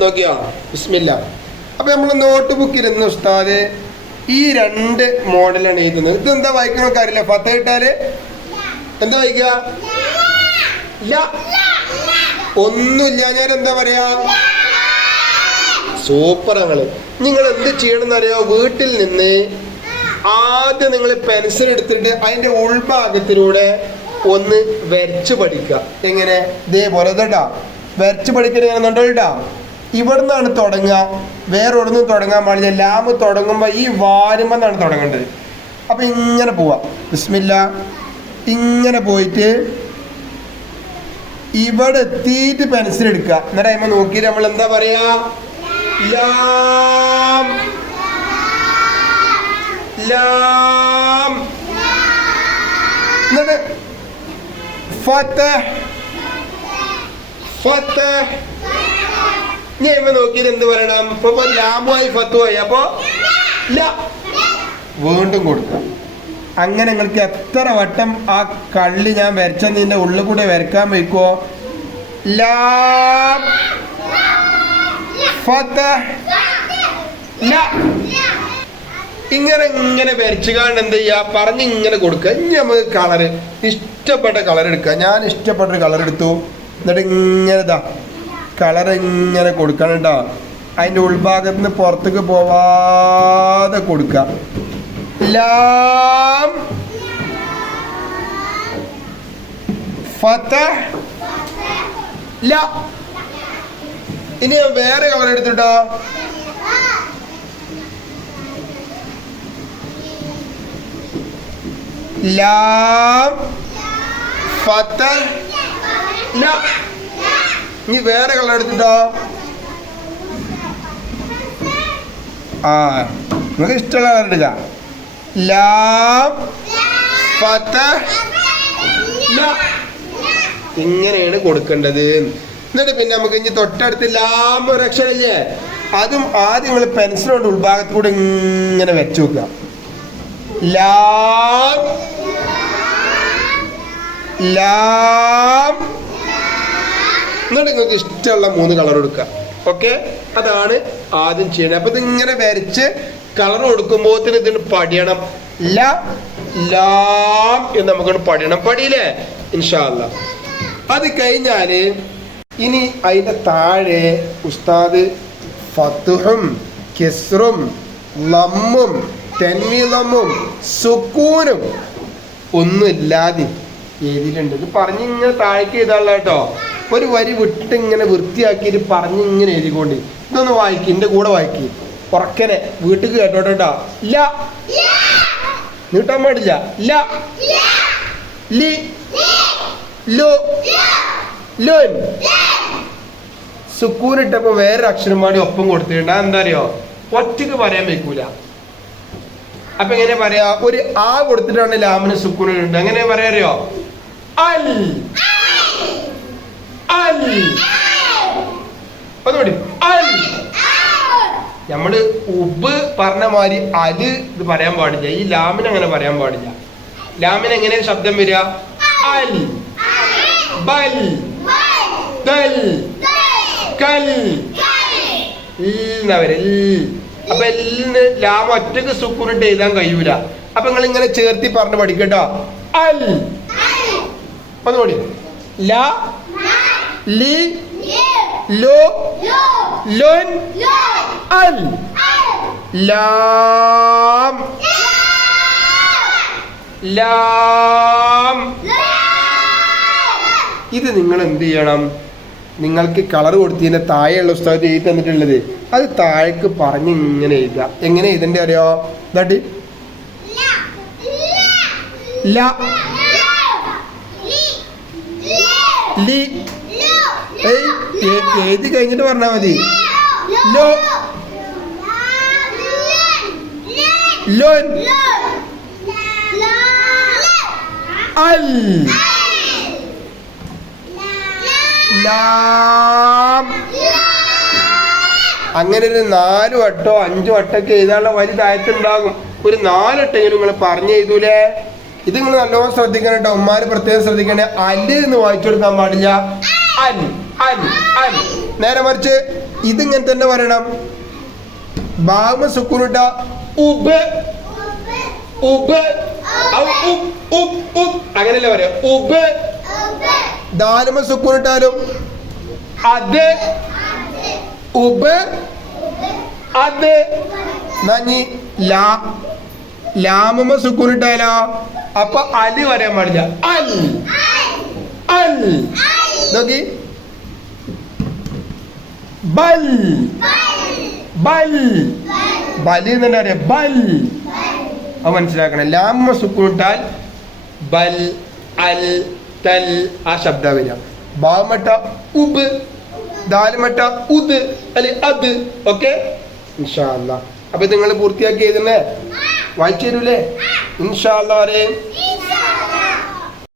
നോക്കിയോ? ബിസ്മില്ല. അപ്പൊ നമ്മൾ നോട്ട് ബുക്കിൽ ഇന്ന് ഉസ്താദ് ഈ രണ്ട് മോഡലാണ് എഴുതുന്നത്. ഇതെന്താ വായിക്കണമൊക്കെ അറിയില്ല. ഫത്ത ഇട്ടാല് എന്താ വായിക്കുക? ഒന്നുമില്ല. ഞാൻ എന്താ പറയാ? സൂപ്പർ. നിങ്ങൾ എന്ത് ചെയ്യണം എന്നറിയോ? വീട്ടിൽ നിന്ന് ആദ്യം നിങ്ങൾ പെൻസിൽ എടുത്തിട്ട് അതിന്റെ ഉൾഭാഗത്തിലൂടെ ഒന്ന് വരച്ച് പഠിക്കുക. എങ്ങനെ? ഇതേപോലെ ഇതാ വരച്ച് പഠിക്കണമെന്നുണ്ടോ ഇടാ. ഇവിടുന്നാണ് തുടങ്ങുക, വേറെ ഒന്നും തുടങ്ങാൻ പാടില്ല. ലാമ് തുടങ്ങുമ്പോൾ ഈ വാരുമെന്നാണ് തുടങ്ങേണ്ടത്. അപ്പൊ ഇങ്ങനെ പോവാം. ബിസ്മില്ല. ഇങ്ങനെ പോയിട്ട് ഇവിടെ എത്തിയിട്ട് പെൻസിൽ എടുക്കുക. എന്നിട്ട് അതിമ്മ നോക്കിയിട്ട് നമ്മൾ എന്താ പറയാ? ലാം ലാം. എന്നിട്ട് ഫതഹ് ഫതഹ്. ഞാൻ നോക്കിയിട്ട് എന്ത് പറയണം? ഇപ്പൊ ലാമുമായി ഫത്തുമായി. അപ്പൊ വീണ്ടും കൊടുക്കുക. അങ്ങനെ നിങ്ങൾക്ക് എത്ര വട്ടം ആ കള്ളി ഞാൻ വരച്ചതിന്റെ ഉള്ളിൽ കൂടെ വരക്കാൻ വയ്ക്കുവോ? ലാം ഫതഹ് ല. ഇങ്ങനെ ഇങ്ങനെ വരച്ചുകാണ്ട് എന്ത് ചെയ്യുക? പറഞ്ഞ് ഇങ്ങനെ കൊടുക്കുക. ഇനി നമുക്ക് കളറ് ഇഷ്ടപ്പെട്ട കളർ എടുക്കുക. ഞാൻ ഇഷ്ടപ്പെട്ടൊരു കളർ എടുത്തു. എന്നിട്ട് ഇങ്ങനെ ഇതാ കളർ ഇങ്ങനെ കൊടുക്കണം കേട്ടോ. അതിൻ്റെ ഉൾഭാഗത്ത് നിന്ന് പുറത്തേക്ക് പോവാതെ കൊടുക്കുക. ലാം ഫതഹ് ല. ഇനി വേറെ കളർ എടുത്തിട്ടോ. ലാം ഫതഹ് ല. ഇനി വേറെ കളർ എടുത്തിട്ടോ. നിങ്ങൾക്ക് ഇഷ്ടമുള്ള കളർ എടുക്ക. ലാം ഫതഹ് ല. ഇങ്ങനെയാണ് കൊടുക്കേണ്ടത്. എന്നിട്ട് പിന്നെ നമുക്ക് ഇനി തൊട്ടടുത്ത് ലാം ഒരു അക്ഷരമില്ലേ, അതും ആദ്യം നിങ്ങൾ പെൻസിൽ കൊണ്ട് ഉൾഭാഗത്ത് കൂടെ ഇങ്ങനെ വെച്ചു നോക്കുക. ലാം ലാം. എന്നിട്ട് നിങ്ങൾക്ക് ഇഷ്ടമുള്ള 3 കളർ കൊടുക്കുക. ഓക്കെ, അതാണ് ആദ്യം ചെയ്യണത്. അപ്പൊ ഇതിങ്ങനെ വരച്ച് കളർ കൊടുക്കുമ്പോൾ ഇതിന് പഠിയണം. ല ലാം എന്ന് നമുക്കൊന്ന് പഠിയണം. പഠിയില്ലേ? ഇൻഷാ അല്ലാ. അത് കഴിഞ്ഞാല് ഇനി അതിന്റെ താഴെ ഉസ്താദ് ഫത്തുഹും കെസ്റും ലമ്മും തെൻവീലമ്മും സുക്കൂനും ഒന്നും ഇല്ലാതെ എഴുതിയിട്ടുണ്ട്. ഇത് പറഞ്ഞിങ്ങനെ താഴേക്ക് എഴുതാനുള്ള കേട്ടോ. ഒരു വരി വിട്ട് ഇങ്ങനെ വൃത്തിയാക്കിയിട്ട് പറഞ്ഞിങ്ങനെ എഴുതിക്കൊണ്ട് ഇതൊന്ന് വായിക്കും. എൻ്റെ കൂടെ വായിക്കും ഉറക്കനെ. വീട്ടിൽ കേട്ടോട്ടോ കേട്ടോ. ല നീട്ടാൻ പാടില്ല. ല ലി ലോ ലോൻ. സുക്കൂൻ ഇട്ടപ്പോ വേറൊരു അക്ഷരം പാടി ഒപ്പം കൊടുത്തിട്ടുണ്ട്. എന്താ അറിയോ? ഒറ്റക്ക് പറയാൻ വയ്ക്കൂല. അപ്പൊ എങ്ങനെ പറയാ? ഒരു ആ കൊടുത്തിട്ടാണ് ലാമിന് സുക്കൂനുണ്ട്. എങ്ങനെ പറയാ അറിയോ? അൽ അൽ. ഒന്നുകൂടി അൽ. നമ്മള് ഉബ് പറഞ്ഞ മാതിരി അല് ഇത് പറയാൻ പാടില്ല. ഈ ലാമിന് അങ്ങനെ പറയാൻ പാടില്ല. ലാമിന് എങ്ങനെ ശബ്ദം വരിക? അൽ ബൽ ദൽ കൽ എന്നാ വരെ. അപ്പൊ എല്ലിന് ലാം ഒറ്റക്ക് സുക്കൂനിട്ട് എഴുതാൻ കഴിയൂല. അപ്പൊ നിങ്ങൾ ഇങ്ങനെ ചേർത്തി പറഞ്ഞ് പഠിക്കട്ടോ. അൽ. ഒന്നുകൂടി. ല ലി ലോ ലോൻ അൽ. ലാം ലാം. ഇത് നിങ്ങൾ എന്ത് ചെയ്യണം? നിങ്ങൾക്ക് കളർ കൊടുത്തതിന്റെ താഴെയുള്ള പുസ്തകത്തിൽ എഴുതി തന്നിട്ടുള്ളത് അത് താഴേക്ക് പറഞ്ഞ് ഇങ്ങനെ എഴുതുക. എങ്ങനെ എഴുതണ്ടേ അറിയോ? ഇതാട്ടി ല ലി. എഴുതി കഴിഞ്ഞിട്ട് പറഞ്ഞാൽ മതി. ലോ ലോൻ അൽ ലാം. അങ്ങനെ ഒരു 4 വട്ടോ 5 വട്ടൊക്കെ എഴുതാനുള്ള വരി താഴത്തുണ്ടാകും. ഒരു 4 വട്ടെങ്കിലും നിങ്ങൾ പറഞ്ഞു എഴുതൂലേ? ഇത് നിങ്ങൾ നല്ലോണം ശ്രദ്ധിക്കണം കേട്ടോ. ഉമ്മാര് പ്രത്യേകം ശ്രദ്ധിക്കണേ. അല് എന്ന് വായിച്ചു കൊടുക്കാൻ പാടില്ല. അൻ അൻ അൻ. നേരെ മറിച്ച് ഇതിങ്ങനെ തന്നെ പറയണം. ബാമ സുക്കൂനിട്ട ഉബ് ഉബ് അങ്ങനെയല്ലേ പറയാ ഉബ്. ദാലുമ സുക്കൂനിട്ടാലും അത് ഉബ് അത്. നഞ്ഞി ലാമ സുക്കൂനിട്ടാലോ അപ്പൊ അല് പറയാൻ പാടില്ല. അൽ അൽ നോക്കി. ബൽ ബൽ ബലി എന്ന് തന്നെ പറയാം. ബൽ അത് മനസ്സിലാക്കണം. ലാമ സുക്കൂനിട്ടാൽ ബൽ അൽ തൽ ആ ശബ്ദ വരിക. ബാമട്ട ഉബ് ദാലുമട്ട ഉദ് അല്ലെ അത്. ഓക്കെ ഇൻഷാ അല്ലാഹ്. അപ്പൊ നിങ്ങൾ പൂർത്തിയാക്കി എഴുതുന്നേ വായിച്ചു തരൂലേ ഇൻഷാ അല്ലാഹ്.